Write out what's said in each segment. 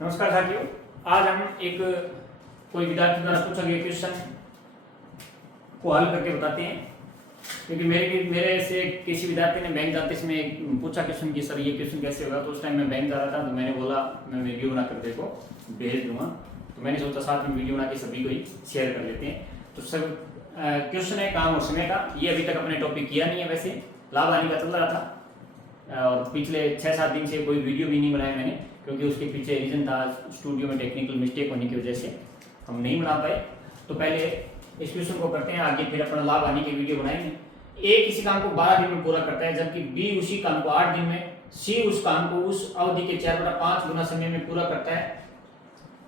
नमस्कार साथियों, आज हम एक कोई विद्यार्थी द्वारा पूछा गया क्वेश्चन को हल करके बताते हैं। क्योंकि मेरे से किसी विद्यार्थी ने बैंक जाते समय पूछा क्वेश्चन कि सर ये क्वेश्चन कैसे होगा, तो उस टाइम मैं बैंक जा रहा था, तो मैंने बोला मैं वीडियो बना कर देखो भेज दूंगा। तो मैंने सोचा साथ में वीडियो बना के सभी को ही शेयर कर लेते हैं। तो सब क्वेश्चन है काम और समय का। ये अभी तक अपने टॉपिक किया नहीं है, वैसे लाभ हानि का चल रहा था और पिछले 6-7 दिन से कोई वीडियो भी नहीं बनाया मैंने, क्योंकि उसके पीछे रीजन था स्टूडियो में टेक्निकल मिस्टेक होने की वजह से हम नहीं बना पाए। तो पहले इस क्वेश्चन को करते हैं, आगे फिर अपना लाभ हानि की वीडियो बनाएंगे। ए किसी काम को 12 दिन में पूरा करता है, जबकि बी उसी काम को 8 दिन में, सी उस काम को उस अवधि के 4/5 गुना समय में पूरा करता है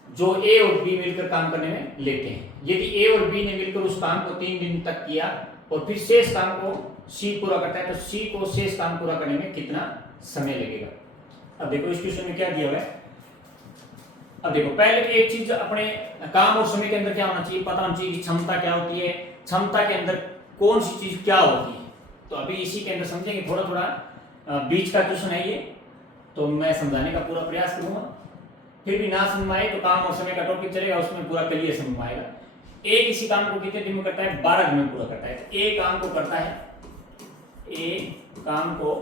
जो ए और बी मिलकर काम करने में लेते हैं। यदि ए और बी ने मिलकर उस काम को 3 दिन तक किया और फिर शेष काम को सी पूरा करता है, तो सी को शेष काम पूरा करने में कितना समय लगेगा। अब देखो इस क्वेश्चन में क्या दिया हुआ है। अब देखो पहले एक चीज अपने काम और समय के अंदर क्या होना चाहिए, पता होना चाहिए कि क्षमता क्या होती है, क्षमता के अंदर कौन सी चीज क्या होती है। तो अभी इसी के अंदर समझेंगे, थोड़ा थोड़ा बीच का क्वेश्चन है ये, तो मैं समझाने का पूरा प्रयास करूंगा। फिर भी ना समझ में आए तो काम और समय का टॉपिक चलेगा, उसमें पूरा क्लियर समझ में आएगा। ए किसी काम को कितने दिन में करता है, 12 दिन में पूरा करता है। तो ए काम को करता है, ए काम को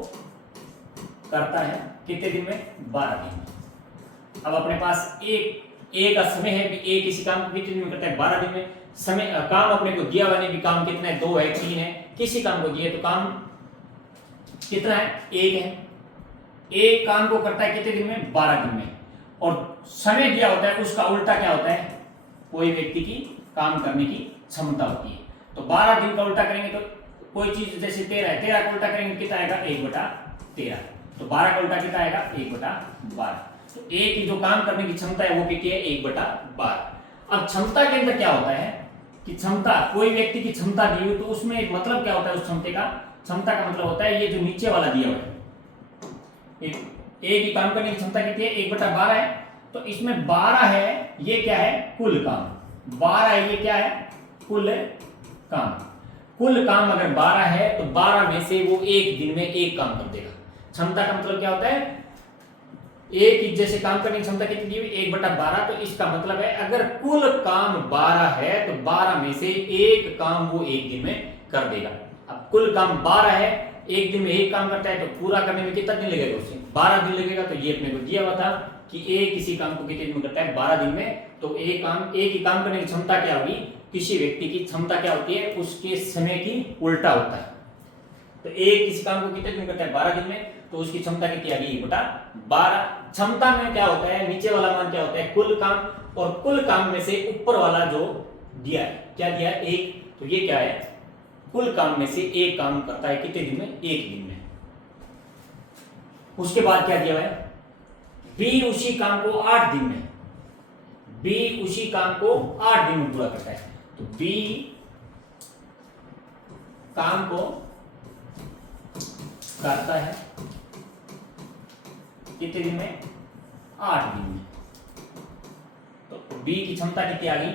करता है कितने दिन में, 12 दिन में। अब अपने पास ए का समय है, ए किसी काम को कितने दिन में करता है, 12 दिन में। समय काम अपने को दिया हुआ नहीं, भी काम कितना है, 2 है 3 है, किसी काम को दिए तो काम कितना है, 1 है। एक काम को करता है कितने दिन में, 12 दिन में। और समय दिया होता है, उसका उल्टा क्या होता है, कोई व्यक्ति की काम करने की क्षमता होती है। तो 12 दिन का उल्टा करेंगे तो कोई चीज जैसे 13 है, 13 का उल्टा करेंगे कितना आएगा, 1/13। तो 12 का उल्टा कितना आएगा, 1/12। तो ए की जो काम करने की क्षमता है वो कितनी है, 1/12। अब क्षमता के अंदर क्या होता है कि क्षमता, कोई व्यक्ति की क्षमता दी हुई तो उसमें एक मतलब क्या होता है, उस क्षमता का मतलब होता है ये जो नीचे वाला दिया हुआ है, ए की काम करने की क्षमता कितनी है, 1/12 है। तो इसमें 12 है, ये क्या है, कुल काम। 12 है, ये क्या है, कुल काम। कुल काम अगर 12 है तो 12 में से वो एक दिन में एक काम कर देगा। क्षमता का मतलब क्या होता है, एक की जैसे काम करने की क्षमता कितनी दी हुई, 1/12। तो इसका मतलब है अगर कुल काम 12 है तो 12 में से एक काम वो एक दिन में कर देगा। अब कुल काम 12 है, एक दिन में एक काम करता है, तो पूरा करने में कितना दिन लगेगा, उसे 12 दिन लगेगा। तो ये अपने को दिया हुआ था कि ए किसी काम को कितने दिन में करता है, 12 दिन में। तो एक की काम करने की क्षमता क्या होगी, किसी व्यक्ति की क्षमता क्या होती है, उसके समय की उल्टा होता है। तो एक किसी काम को कितने दिन करता है, 12 दिन में, तो उसकी क्षमता कितनी आ गई, 1/12। क्षमता में क्या होता है, नीचे वाला मान क्या होता है, कुल काम, और कुल काम में से ऊपर वाला जो दिया है, क्या दिया है, 1। तो ये क्या है, कुल काम में से एक काम करता है कितने दिन में, 1 दिन में। उसके बाद क्या दिया है, बी उसी काम को 8 दिन में, बी उसी काम को 8 दिन में पूरा करता है। तो बी काम को करता है कितने दिन में, 8 दिन में। तो बी की क्षमता कितनी आ गई,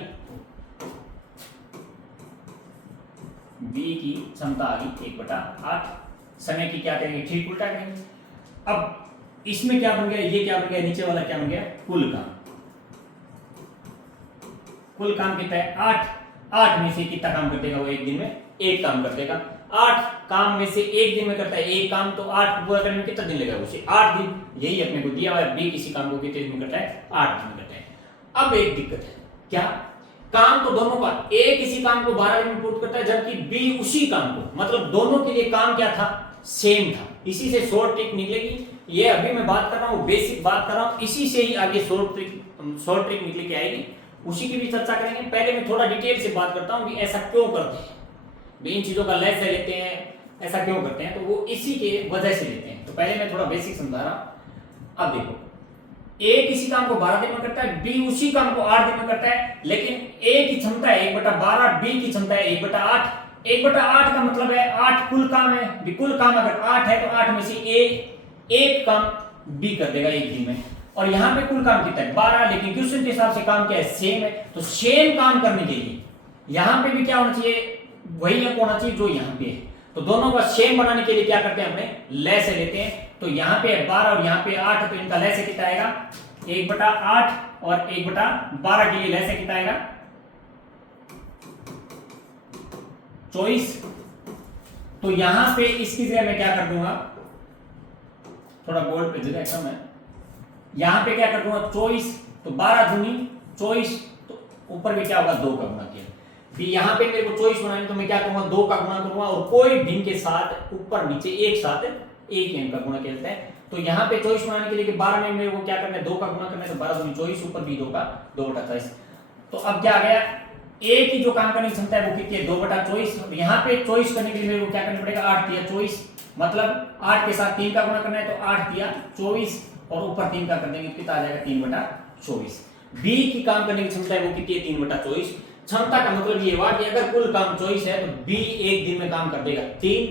बी की क्षमता आ गई 1/8। समय की क्या करेंगे, ठीक उल्टा करेंगे। अब इसमें क्या बन गया, ये क्या बन गया, नीचे वाला क्या बन गया, कुल काम। कुल काम कितना है, 8। 8 में से कितना काम कर देगा वो एक दिन में, एक काम कर देगा। 8 काम में से एक दिन में करता है एक काम, तो 8 पूरा करने में कितना दिन लगेगा उसे, 8 दिन। यही अपने को दिया हुआ है, बी किसी काम को कितने दिन में करता है, 8 दिन में करता है। अब एक दिक्कत है, क्या, काम तो दोनों का, ए किसी काम को 12 दिन में पूर्ण करता है, जबकि बी उसी काम को, मतलब दोनों के लिए काम क्या था, सेम था। इसी से शॉर्ट ट्रिक निकलेगी। ये अभी मैं बात कर रहा हूँ, बेसिक बात कर रहा हूँ, इसी से ही आगे शॉर्ट ट्रिक निकल के आएगी, उसी की भी चर्चा करेंगे। पहले मैं थोड़ा डिटेल से बात करता हूँ कि ऐसा क्यों करते हैं, इन चीजों का लेस लेते हैं, ऐसा क्यों करते हैं, तो वो इसी के वजह से लेते हैं। तो पहले मैं थोड़ा बेसिक समझा रहा हूं। अब देखो, ए किसी काम को 12 दिन में करता है, बी उसी काम को 8 दिन में करता है, लेकिन ए की क्षमता है 1/12, बी की क्षमता है 1/8। 1/8 का मतलब है 8 कुल काम है, कुल काम अगर 8 है तो 8 में से एक काम बी कर देगा एक दिन में। और यहाँ पे कुल काम कितना है, 12, लेकिन क्वेश्चन के हिसाब से काम क्या है, सेम है। तो सेम काम करने के लिए यहाँ पे भी क्या होना चाहिए, वही अंक होना चाहिए जो यहाँ पे है। तो दोनों का सेम बनाने के लिए क्या करते हैं, अपने लय से लेते हैं। तो यहाँ पे 12 और यहाँ पे 8, तो इनका लय से कितना आएगा, 1/8 और 1/12 के लिए लैसे कितना आएगा 24। तो यहां पे इसकी जगह मैं क्या कर दूंगा, थोड़ा बोर्ड पे जगह कम है, यहां पे क्या कर दूंगा 24, तो 12 दूनी 24, तो ऊपर में क्या होगा 2 का गुणा किया। फिर यहां पे मेरे को 24 बनाना, तो मैं क्या करूंगा 2 का गुणा करूंगा और कोई भिन्न के साथ ऊपर नीचे एक साथ एक ही अंक का गुणा कहते हैं। तो यहाँ पे 24 बनाने के लिए 12 में मेरे को क्या करना है 2 का गुणा करना है, तो 12 दूनी 24, ऊपर भी 2 का 2/24। तो अब क्या आ गया ए की जो काम करने की क्षमता है वो कितनी है 2/24। यहाँ पे 24 करने के लिए मेरे को क्या करना पड़ेगा 8 दिया 24, मतलब 8 के साथ 3 का गुणा करना है, तो 8 दिया 24 और ऊपर 3 का कर देंगे तो कितना आ जाएगा 3/24। बी की काम करने की क्षमता है वो कितनी है 3/24। क्षमता का मतलब ये हुआ कि अगर कुल काम 24 है तो बी एक दिन में काम कर देगा 3,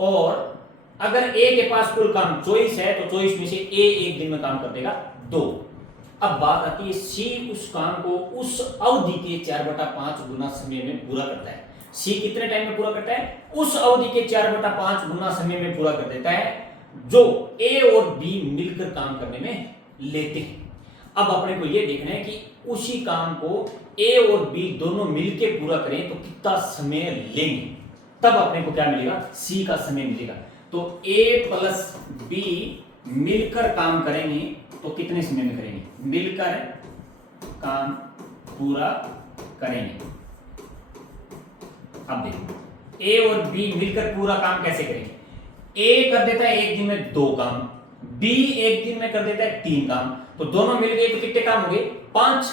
और अगर ए के पास कुल काम 24 है तो 24 में से ए एक दिन में काम कर देगा 2। अब बात आती है सी उस काम को उस अवधि के 4/5 गुना समय में पूरा करता है। सी कितने टाइम में पूरा करता है, उस अवधि के 4/5 गुना समय में पूरा कर देता है जो ए और बी मिलकर काम करने में लेते हैं। अब अपने को यह देखना है कि उसी काम को ए और बी दोनों मिलकर पूरा करें तो कितना समय लेंगे, तब अपने को क्या मिलेगा सी का समय मिलेगा। तो ए प्लस बी मिलकर काम करेंगे तो कितने समय में करेंगे, मिलकर काम पूरा करेंगे। अब देखो ए और बी मिलकर पूरा काम कैसे करेंगे, ए कर देता है एक दिन में 2 काम, बी एक दिन में कर देता है 3 काम, तो दोनों मिल गए तो कितने काम हो गए 5।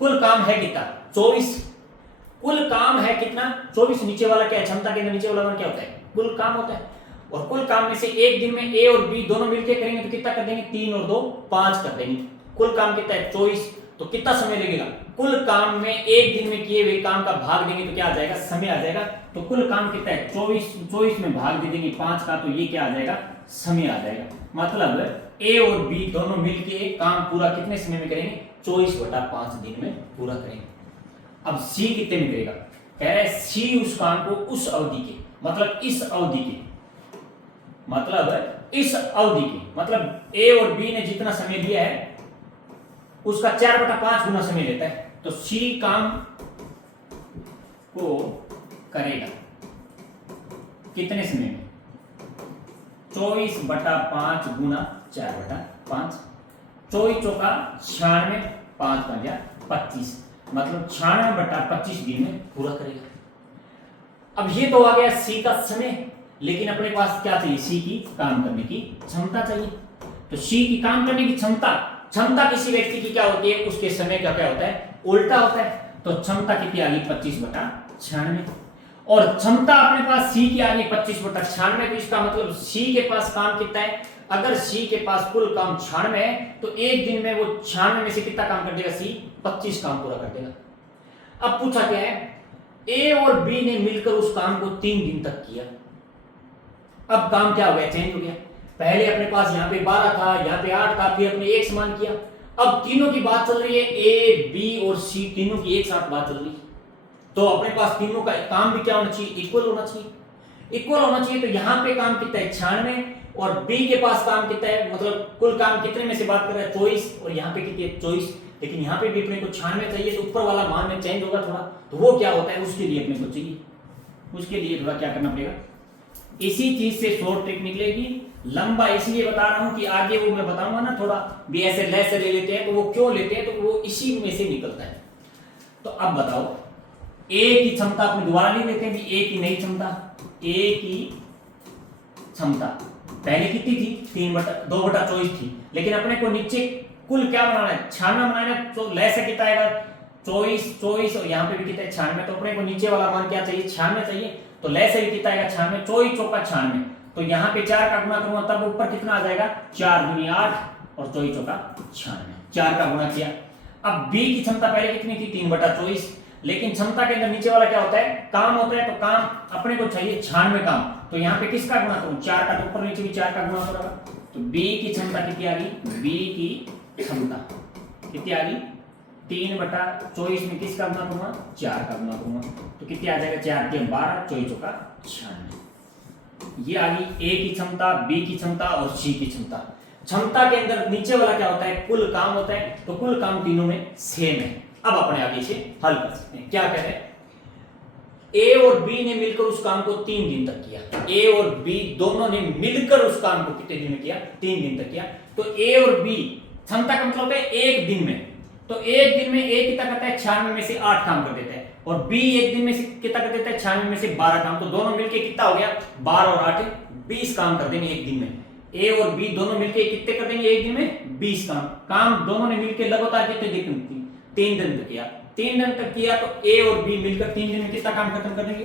कुल काम है कितना 24, कुल काम है कितना 24, नीचे वाला क्या है क्षमता के अंदर नीचे वाला क्या होता है कुल काम होता है, और कुल काम में से एक दिन में ए और बी दोनों मिलकर करेंगे तो कितना कर देंगे 3 और 2 5 कर देंगे। कुल काम कितना है 24, तो कितना समय लगेगा, कुल काम में एक दिन में किए हुए काम का भाग देंगे तो क्या आ जाएगा समय आ जाएगा। तो कुल काम कितना है 24 में भाग दे देंगे 5 का, तो ये क्या आ जाएगा समय आ जाएगा। मतलब ए और बी दोनों मिलके काम पूरा कितने समय में करेंगे 24/5 दिन में पूरा करेंगे। अब सी कितने में करेगा, कह रहे हैं सी उस काम को उस अवधि के मतलब इस अवधि के मतलब ए और बी ने जितना समय लिया है उसका 4/5 गुना समय लेता है, तो सी काम को करेगा कितने समय में 24/5 गुना 4/5, 24 चौका 96, 5 पंजा 25, मतलब 96/25 दिन में पूरा करेगा। अब ये तो आ गया सी का समय, लेकिन अपने पास क्या चाहिए सी की काम करने की क्षमता चाहिए। तो सी की काम करने की क्षमता किसी व्यक्ति की क्या होती है उसके समय का क्या होता है उल्टा होता है। तो क्षमता कितनी आ गई 25/96, और क्षमता अपने पास सी की आ गई 25/96, तो इसका मतलब सी के पास काम कितना है, अगर सी के पास कुल काम 96 है तो एक दिन में वो 96 में से कितना काम कर देगा सी 25 काम पूरा कर देगा। अब पूछा क्या है ए और बी ने मिलकर उस काम को 3 दिन तक किया। अब काम क्या हो गया चेंज हो गया, पहले अपने पास यहाँ पे 12 था यहाँ पे 8 था, फिर अपने एक समान किया। अब तीनों की बात चल रही है ए बी और सी तीनों की एक साथ बात चल रही है, तो अपने पास तीनों का काम भी क्या होना चाहिए इक्वल होना चाहिए। तो यहाँ पे काम कितना है 96 और बी के पास काम कितना है, मतलब कुल काम कितने में से बात कर रहा है 24 और यहाँ पे कितनी है 24, लेकिन यहाँ पे भी अपने को 96 चाहिए, तो ऊपर वाला मान में चेंज होगा थोड़ा, तो वो क्या होता है उसके लिए अपने को चाहिए, उसके लिए थोड़ा क्या करना पड़ेगा, इसी चीज से शॉर्ट ट्रिक निकलेगी। लंबा इसलिए बता रहा हूं कि आगे वो मैं बताऊंगा ना, थोड़ा भी ऐसे लेसे ले लेते हैं तो वो क्यों लेते हैं, तो वो इसी में से निकलता है। तो अब बताओ ए की क्षमता अपने दोबारा ले लेते हैं भी, ए की नई क्षमता, ए की क्षमता पहले कितनी थी 2/24 थी, लेकिन अपने को नीचे कुल क्या बनाना है 96 बनाना है, तो लेसे कितना आएगा 24 और यहाँ पे भी कितना है 96, तो अपने को नीचे वाला मान क्या चाहिए 96 चाहिए, तो लेसे भी कितना आएगा 96, 24 चौका 96, तो यहाँ पे 4 का गुणा करूंगा तब ऊपर कितना आ जाएगा 4 दूनी 8 और 24 चौका 96, 4 का गुणा किया। अब बी की क्षमता पहले कितनी थी 3/24, लेकिन क्षमता के अंदर नीचे वाला क्या होता है काम होता है, तो काम अपने को चाहिए 96 काम, तो यहाँ पे किसका गुणा करूं 4 का, तो ऊपर नीचे भी 4 का गुणा करेगा, तो बी की क्षमता कितनी आ गई, बी की क्षमता कितनी आ गई 3/24 में किसका गुणा करूंगा 4 का गुणा करूंगा, तो कितनी आ जाएगा 4 के 12 24 चौका 96, ये आ गई ए की क्षमता, बी की क्षमता और सी की क्षमता। क्षमता के अंदर नीचे वाला क्या होता है, कुल काम होता है, तो कुल काम तीनों में सेम है। अब अपने आगे से हल कर सकते हैं। क्या कह रहे हैं, ए और बी ने मिलकर उस काम को 3 दिन तक किया। ए और बी दोनों ने मिलकर उस काम को कितने दिन में किया, 3 दिन तक किया। तो ए और बी क्षमता का मतलब है एक दिन में, तो एक दिन में ए कितना करता है, 96 में से 8 काम कर देता है, और बी एक दिन में से कितना कर देता है, 96 में से 12 काम। तो दोनों मिलके कितना हो गया, 12 और 8 20 काम कर देंगे एक दिन में। ए और बी दोनों मिलके कितने कर देंगे एक दिन में, 20 काम दोनों ने मिलके लगातार कितने दिन, 3 दिन तक किया। 3 दिन तक किया तो ए और बी मिलकर 3 दिन में कितना काम खत्म कर देंगे,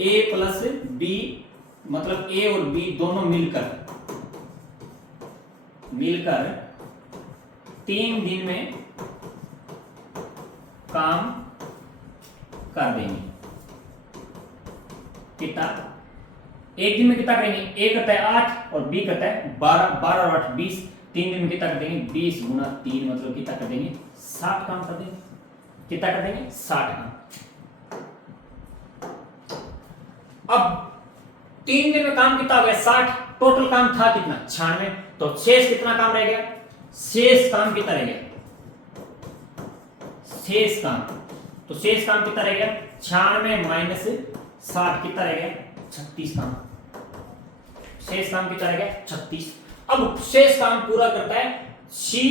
ए प्लस बी, मतलब ए और बी दोनों मिलकर 3 दिन में काम कर देंगे। कितना, एक दिन में कितना करेंगे, ए करता है 8 और बी करता है 12, 12 और 8 20, 3 दिन में कितना कर देंगे, 20 गुना 3 मतलब कितना कर देंगे, 60 काम कर देंगे। कितना कर देंगे, 60 काम। अब 3 दिन में काम कितना हो गया, 60। टोटल काम था कितना, 96। तो शेष कितना काम रह गया, शेष काम कितना रह गया, शेष काम, तो शेष काम कितना रह गया, 96 माइनस 60 कितना रह गया, 36 काम। शेष काम कितना रह गया, 36। अब शेष काम पूरा करता है सी,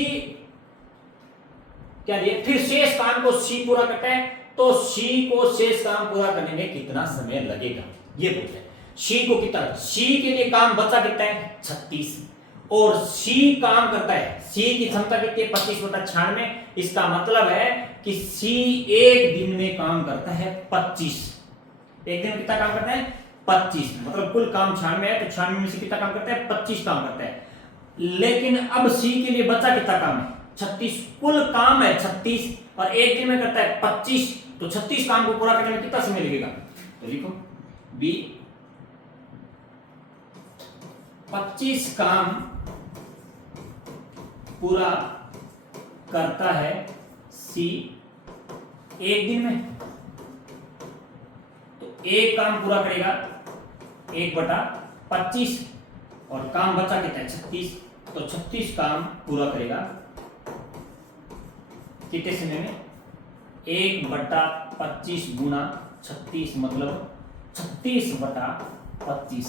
क्या दिया, फिर शेष काम को सी पूरा करता है, तो सी को शेष काम पूरा करने में कितना समय लगेगा, ये पूछा है। सी को कितना, सी के लिए काम बचा कितना है, 36, और सी काम करता है, सी की क्षमता कितनी है, 25/96। इसका मतलब है कि सी एक दिन में काम करता है 25। एक दिन में कितना काम करता है, 25, मतलब कुल काम 96 है, तो 96 में से कितना काम करता है, 25 काम करता है। लेकिन अब सी के लिए बचा कितना काम है, 36। कुल काम है 36 और एक दिन में करता है 25, तो 36 काम को पूरा करने में कितना समय लगेगा, तो लिखो बी 25 काम पूरा करता है सी एक दिन में। तो एक काम पूरा करेगा 1/25 और काम बचा कितना है, 36, तो 36 काम पूरा करेगा कितने समय में, 1/25 गुना 36 मतलब 36/25।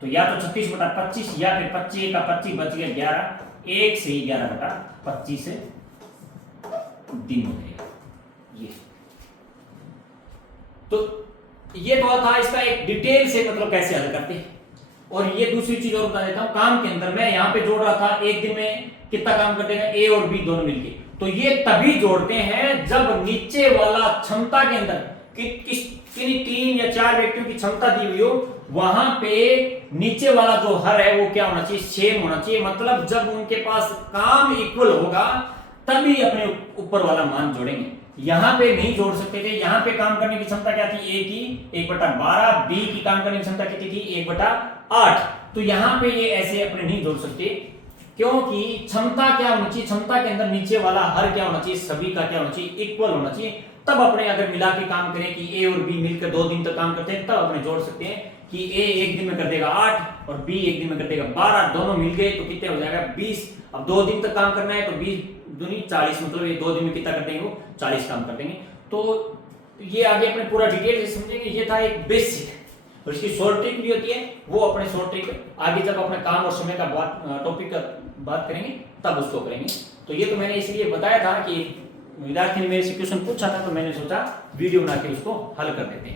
तो या तो 36/25 या फिर 25 का 25 बच गया 11, 1 से ही 11/25 दिन हो जाएगा ये। तो ये तो था इसका एक डिटेल से मतलब कैसे हल करते हैं। और ये दूसरी चीज और बता देता हूं, काम के अंदर मैं यहां पे जोड़ रहा था एक दिन में कितना काम कर देगा, ए और बी दोनों मिलके। तो ये तभी जोड़ते हैं जब नीचे वाला क्षमता के अंदर किन्हीं 3 या 4 व्यक्तियों की क्षमता दी हुई हो, वहां पे नीचे वाला जो हर है वो क्या होना चाहिए, सेम होना चाहिए। मतलब जब उनके पास काम इक्वल होगा तभी अपने ऊपर वाला मान जोड़ेंगे। यहां पे नहीं जोड़ सकते थे। यहां पे काम करने की क्षमता क्या थी, ए की 1/12, बी की काम करने की क्षमता कितनी थी, 1/8। तो यहां पे ये ऐसे अपने नहीं जोड़ सकते, क्योंकि क्षमता क्या होनी चाहिए, क्षमता के अंदर नीचे वाला हर क्या होना चाहिए, सभी का क्या होना चाहिए, इक्वल होना चाहिए। तब अपने अगर मिला के काम करें कि ए और बी मिलकर 2 दिन तक काम करते हैं, तब अपने जोड़ सकते हैं कि ए एक दिन में कर देगा 8 और बी एक दिन में कर देगा 12, दोनों मिल गए तो कितने हो जाएगा 20। अब 2 दिन तक काम करना है तो 20 दूनी 40, मतलब ये 2 दिन में कितना कर देंगे, वो 40 काम कर देंगे। तो ये आगे अपने पूरा डिटेल से समझेंगे। ये था एक बेसिक, और इसकी शॉर्ट ट्रिक भी होती है, वो अपने शॉर्ट ट्रिक आगे जब अपने काम और समय का टॉपिक का बात करेंगे तब उसको करेंगे। तो ये तो मैंने इसलिए बताया था कि विद्यार्थी ने मेरे से क्वेश्चन पूछा था, तो मैंने सोचा वीडियो बना के उसको हल कर देते हैं।